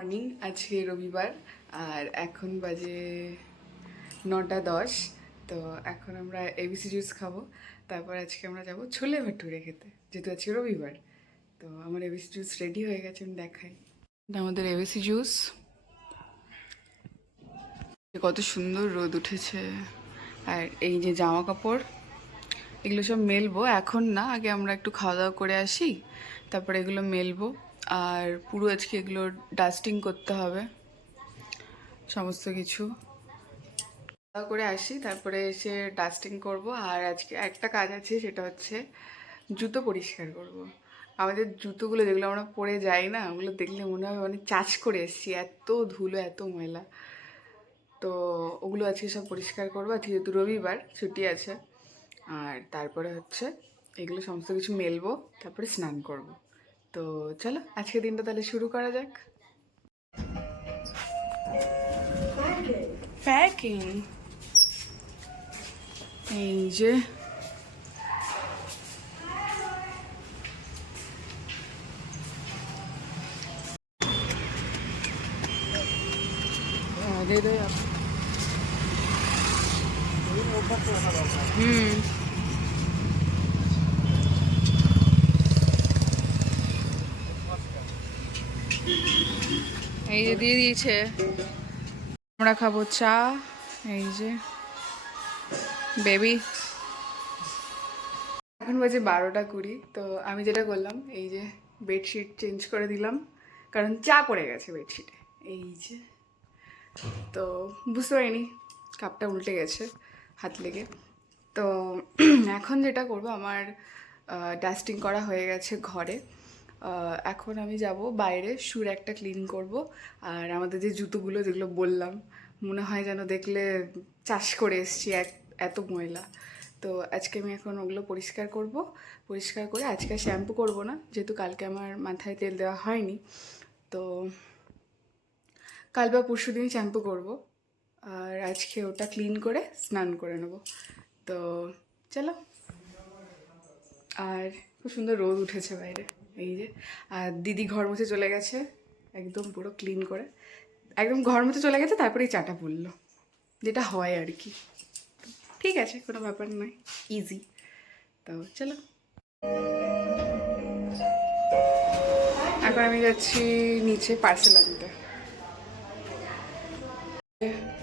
Morning. আজকে রবিবার আর এখন বাজে 9টা 10। তো এখন আমরা এবিসি জুস খাবো। তারপর আজকে আমরা যাব ছোলে ভাটুরে খেতে, যেহেতু আজকে রবিবার। তো আমার এবিসি জুস রেডি হয়ে গেছে, আমি দেখাই। এটা আমাদের এবিসি জুস। কত সুন্দর রোদ উঠেছে। আর এই যে জামা কাপড়, এগুলো সব মেলবো এখন না, আগে আমরা একটু খাওয়া দাওয়া করে আসি, তারপরে এগুলো মেলবো। আর পুরো আজকে এগুলো ডাস্টিং করতে হবে সমস্ত কিছু। খাওয়া করে আসি, তারপরে এসে ডাস্টিং করব। আর আজকে একটা কাজ আছে, সেটা হচ্ছে জুতো পরিষ্কার করব। আমাদের জুতোগুলো যেগুলো আমরা পরে যাই না, ওগুলো দেখলে মনে হয় মানে চাচ করে এসেছি, এত ধুলো এত ময়লা। তো ওগুলো আজকে সব পরিষ্কার করবো, আজকে যেহেতু রবিবার ছুটি আছে। আর তারপরে হচ্ছে এগুলো সমস্ত কিছু মেলবো, তারপরে স্নান করব। তো চলো আজকের দিনটা তাহলে শুরু করা যাক। প্যাকিং, এই যে দে দে। হুম, এই যে দিয়ে দিয়েছে। আমরা খাবো চা। এই যে বেবি, এখন বাজে 12টা 20। তো আমি যেটা করলাম, এই যে বেডশিট চেঞ্জ করে দিলাম, কারণ চা পড়ে গেছে বেডশিটে। এই যে, তো বুঝতে পারিনি কাপটা উল্টে গেছে হাত লেগে। তো এখন যেটা করব, আমার ডাস্টিং করা হয়ে গেছে ঘরে। এখন আমি যাব বাইরে, শুর একটা ক্লিন করব। আর আমাদের যে জুতোগুলো যেগুলো বললাম, মনে হয় যেন দেখলে চাষ করে এসছি, এত ময়লা। তো আজকে আমি এখন ওগুলো পরিষ্কার করব। পরিষ্কার করে আজকে শ্যাম্পু করব না, যেহেতু কালকে আমার মাথায় তেল দেওয়া হয়নি। তো কাল বা পরশু দিন শ্যাম্পু করবো। আর আজকে ওটা ক্লিন করে স্নান করে নেব। তো চলো। আর খুব সুন্দর রোদ উঠেছে বাইরে, এই যে। আর দিদি ঘর মুছে চলে গেছে, একদম পুরো ক্লিন করে একদম ঘর মুছে চলে গেছে, তারপরেই চাটা পড়লো, যেটা হয় আর কি। ঠিক আছে, কোনো ব্যাপার নয়, ইজি। তো চলো, এখন আমি যাচ্ছি নিচে পার্সেল আনতে।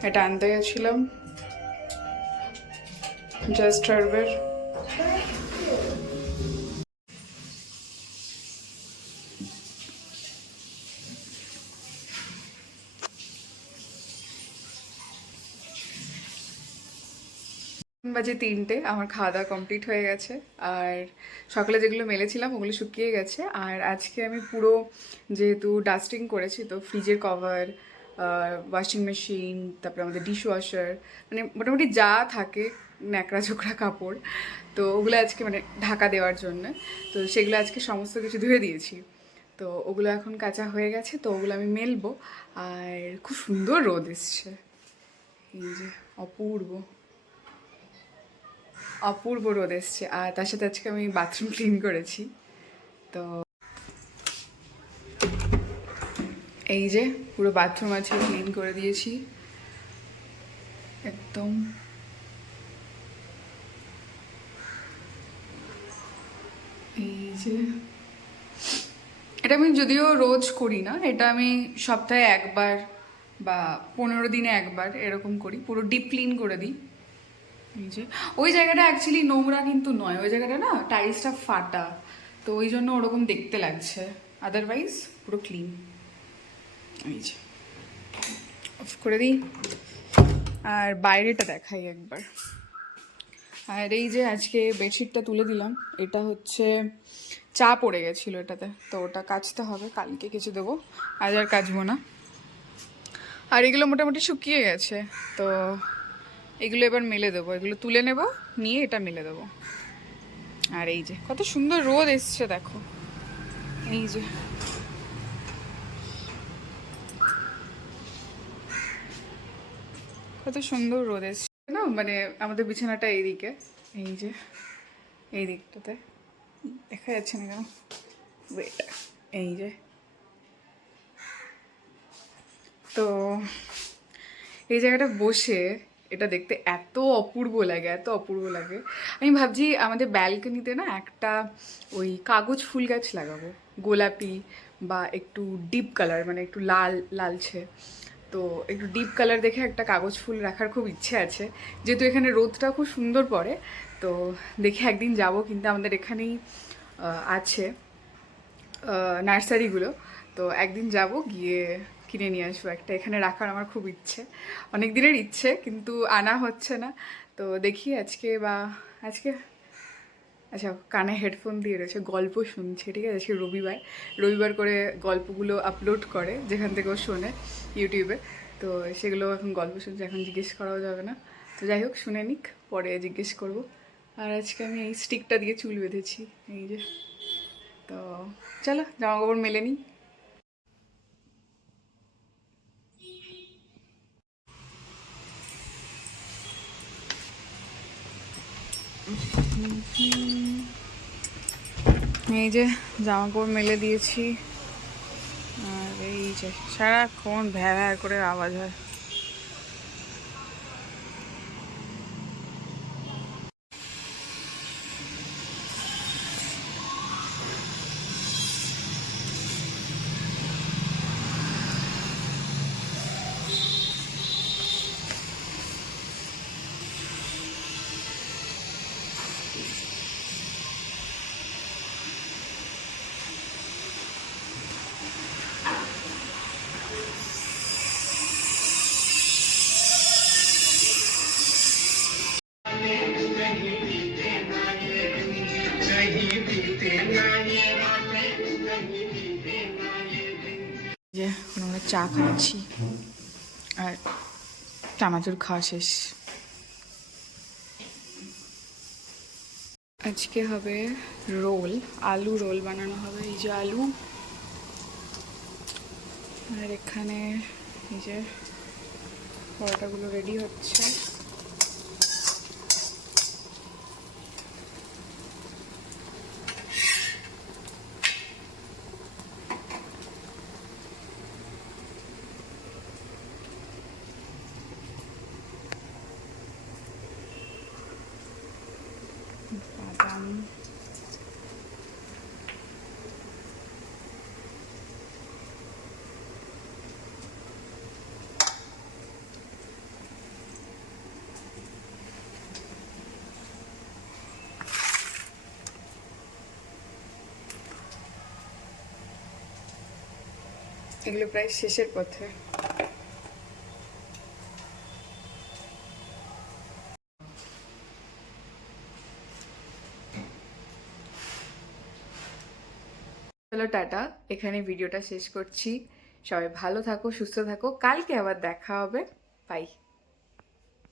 এটা আনতে গেছিলাম, জাস্ট হার্বের। বাজে 3টে, আমার খাওয়া দাওয়া কমপ্লিট হয়ে গেছে। আর সকালে যেগুলো মেলেছিলাম ওগুলো শুকিয়ে গেছে। আর আজকে আমি পুরো যেহেতু ডাস্টিং করেছি, তো ফ্রিজের কভার, ওয়াশিং মেশিন, তারপরে আমাদের ডিশ ওয়াশার, মানে মোটামুটি যা থাকে ন্যাকড়া ঝোকড়া কাপড়, তো ওগুলো আজকে মানে ঢাকা দেওয়ার জন্য, তো সেগুলো আজকে সমস্ত কিছু ধুয়ে দিয়েছি। তো ওগুলো এখন কাঁচা হয়ে গেছে, তো ওগুলো আমি মেলবো। আর খুব সুন্দর রোদ এসছে, এই যে অপূর্ব অপূর্ব রোদ এসছে। আর তার সাথে আজকে আমি বাথরুম ক্লিন করেছি। তো এই যে পুরো বাথরুম আছে, ক্লিন করে দিয়েছি একদম। এই যে, এটা আমি যদিও রোজ করি না, এটা আমি সপ্তাহে একবার বা 15 দিনে একবার এরকম করি, পুরো ডিপ ক্লিন করে দিই। এই যে ওই জায়গাটা অ্যাকচুয়ালি নোংরা কিন্তু নয়, ওই জায়গাটা না টাইলসটা ফাটা, তো ওই জন্য ওরকম দেখতে লাগছে, আদারওয়াইজ পুরো ক্লিন। এই যে অফ করে দিই। আর বাইরেটা দেখাই একবার। আর এই যে আজকে বেডশিটটা তুলে দিলাম, এটা হচ্ছে চা পড়ে গেছিলো এটাতে, তো ওটা কাচতে হবে, কালকে কেচে দেবো, আজ আর কাচবো না। আর এগুলো মোটামুটি শুকিয়ে গেছে, তো এগুলো এবার মেলে দেবো, এগুলো তুলে নেব, নিয়ে এটা মেলে দেবো। আর এই যে কত সুন্দর রোদ এসছে দেখো, এই যে কত সুন্দর রোদ এসছে না, মানে আমাদের বিছানাটা এইদিকে, এই যে এই দিকটাতে দেখা যাচ্ছে না কেন, ওয়েট, এই যে তো এই জায়গাটা বসে এটা দেখতে এত অপূর্ব লাগে, এত অপূর্ব লাগে। আমি ভাবছি আমাদের ব্যালকনিতে না একটা ওই কাগজ ফুল গাছ লাগাবো, গোলাপি বা একটু ডিপ কালার, মানে একটু লাল লালচে। তো একটু ডিপ কালার দেখে একটা কাগজ ফুল রাখার খুব ইচ্ছে আছে, যেহেতু এখানে রোদটাও খুব সুন্দর পড়ে। তো দেখে একদিন যাব, কিন্তু আমাদের এখানেই আছে নার্সারিগুলো। তো একদিন যাব, গিয়ে কিনে নিয়ে আসবো একটা, এখানে রাখার আমার খুব ইচ্ছে, অনেক দিনের ইচ্ছে, কিন্তু আনা হচ্ছে না। তো দেখি আজকে বা আজকে, আচ্ছা কানে হেডফোন দিয়ে রয়েছে, গল্প শুনছে, ঠিক আছে? আজকে রবিবার, রবিবার করে গল্পগুলো আপলোড করে যেখান থেকে ও শোনে ইউটিউবে। তো সেগুলো এখন গল্প শুনছে, এখন জিজ্ঞেস করাও যাবে না। তো যাই হোক, শুনে নিক, পরে জিজ্ঞেস করব। আর আজকে আমি এই স্টিকটা দিয়ে চুল বেঁধেছি, এই যে। তো চলো জামা কাপড় মেলে নিই। এই যে জামা কাপড় মেলে দিয়েছি, আর এই যে সারাক্ষণ ভ্যা ভ্যা করে আওয়াজ হয়। যে এখন আমরা চা খাচ্ছি, আর চানাচুর খাওয়া শেষ। আজকে হবে রোল, আলু রোল বানানো হবে। এই যে আলু, আর এখানে এই যে পরোটাগুলো রেডি হচ্ছে। বাদাম, এগুলো প্রায় শেষের পথে। চলো টাটা, এখানে ভিডিওটা শেষ করছি। সবাই ভালো থাকো, সুস্থ থাকো, কালকে আবার দেখা হবে। বাই।